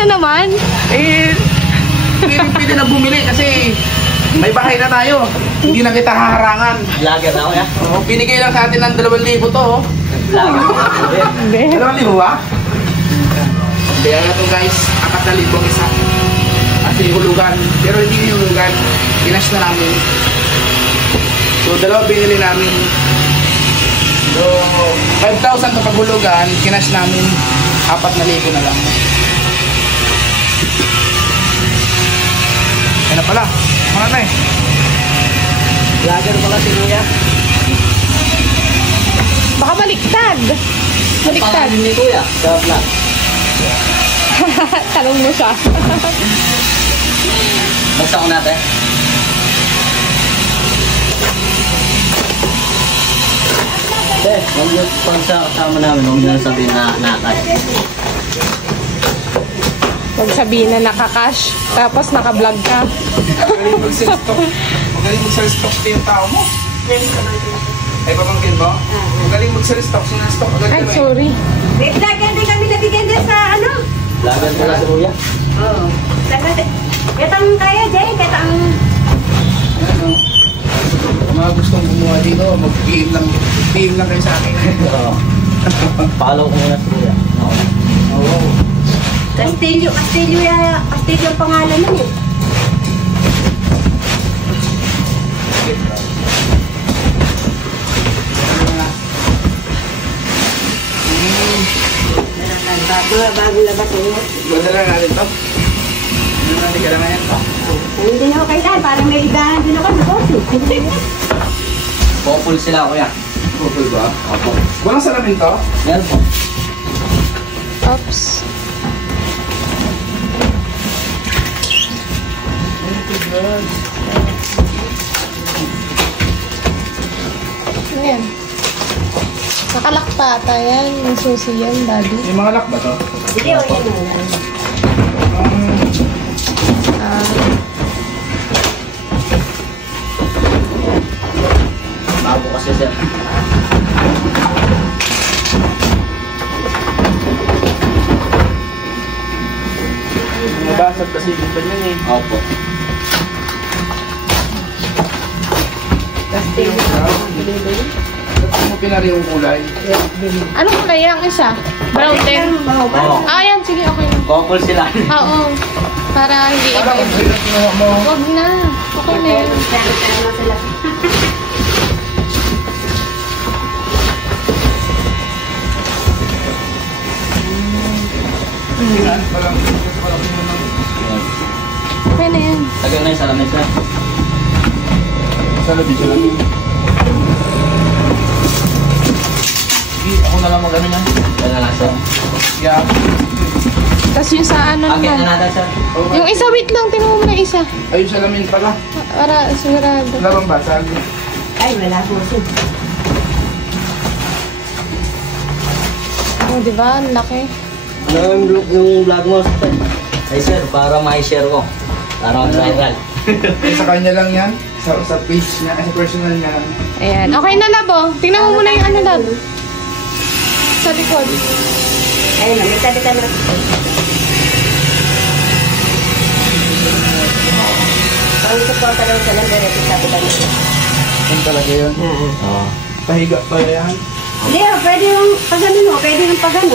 na naman? Eh, pwede na bumili kasi may bahay na tayo. Hindi na kita haharangan. Vlogger na ako ya. Oh, binigay lang sa atin ng 2,000 to. Oh. Vlogger na ako. 2,000 ba? Kaya na to guys, 4,000 isa. Kasi hulugan. Pero hindi hulugan. Ginash na namin. So, dalawa binili namin. So, 5,000 to paghulugan. Ginash namin 4,000 na lang. Yan na pala. Marami. Vlogger pala si Kuya. Baka baliktad. Baliktad. Pangalan ni Kuya sa vlog. Tanong mo siya. Buksan ko natin. Huwag yung pag sa kasama namin, huwag nyo sabihin na nakakash. Huwag sabihin na nakakash, tapos nakablog ka. Magaling mag-sell stock. Magaling mag-sell stock yung tao mo. Ay, pamangkin mo? Magaling mag-sell stock. Sina-stock agad Ay, kami. sorry. May vlogger din kami nabigyan din sa ano? Vlogger pala si Kuya. Oo. Katang kaya din, katang... Ano? Mga gustong gumawa dito, mag-PM lang kayo sa akin. Oo. Follow ko muna si Kuya. Oo. Castillo ang pangalan nun eh. Bago labas yun. Ganda lang natin to. Ano natin kailangan yan to? Hindi na ako kailan, parang may idahan din ako sa boss. Popul sila Kuya. Purple ba? Opo. Walang salamin to? Meron po. Oops. Ayan. Nakalakpa ata yan. Yung susi yan, daddy. May mga lock ba to? Hindi o yan o. Bago kasi sir. Mabasag kasi dito yan eh. Opo. Ba't mo pinari yung kulay? Anong kulay ang isa? Brown din? Oo. Ah, yan. Sige, okay na. Popul sila. Oo. Para hindi Baka iba. mag-sila kinuha mo. Huwag na. Okay na yan. Pinaan pa lang. Okay na yan. Tagal na yung salamin sir. Salamin. Sige, ako na lang mag-ano yan. Yan na lang sir. Yeah. Tapos yung sa ano Akit naman. na natin sir. Yung isa, wait lang. Tingnan mo na isa. Ay, yung salamin pala. Para sigurado. Wala bang basag? Ay, wala po siya. Oh, di ba? Ang laki. Ano yung vlog mo sir? Ay sir, para ma-share ko. Para mag-viral. Sa kanya lang yan. Sa page niya. Sa personal niya lang. Ayan. Okay na, Labo. Tingnan mo muna yung ano, Lab. Sa likod. Ayun na, may tabi-tabi na. Ang suporta lang sa number, ito tabi-tabi na. Yan talaga yun. Oo. Pahiga pa yan. Hindi, pwede yung pagano mo, pwede yung pagano.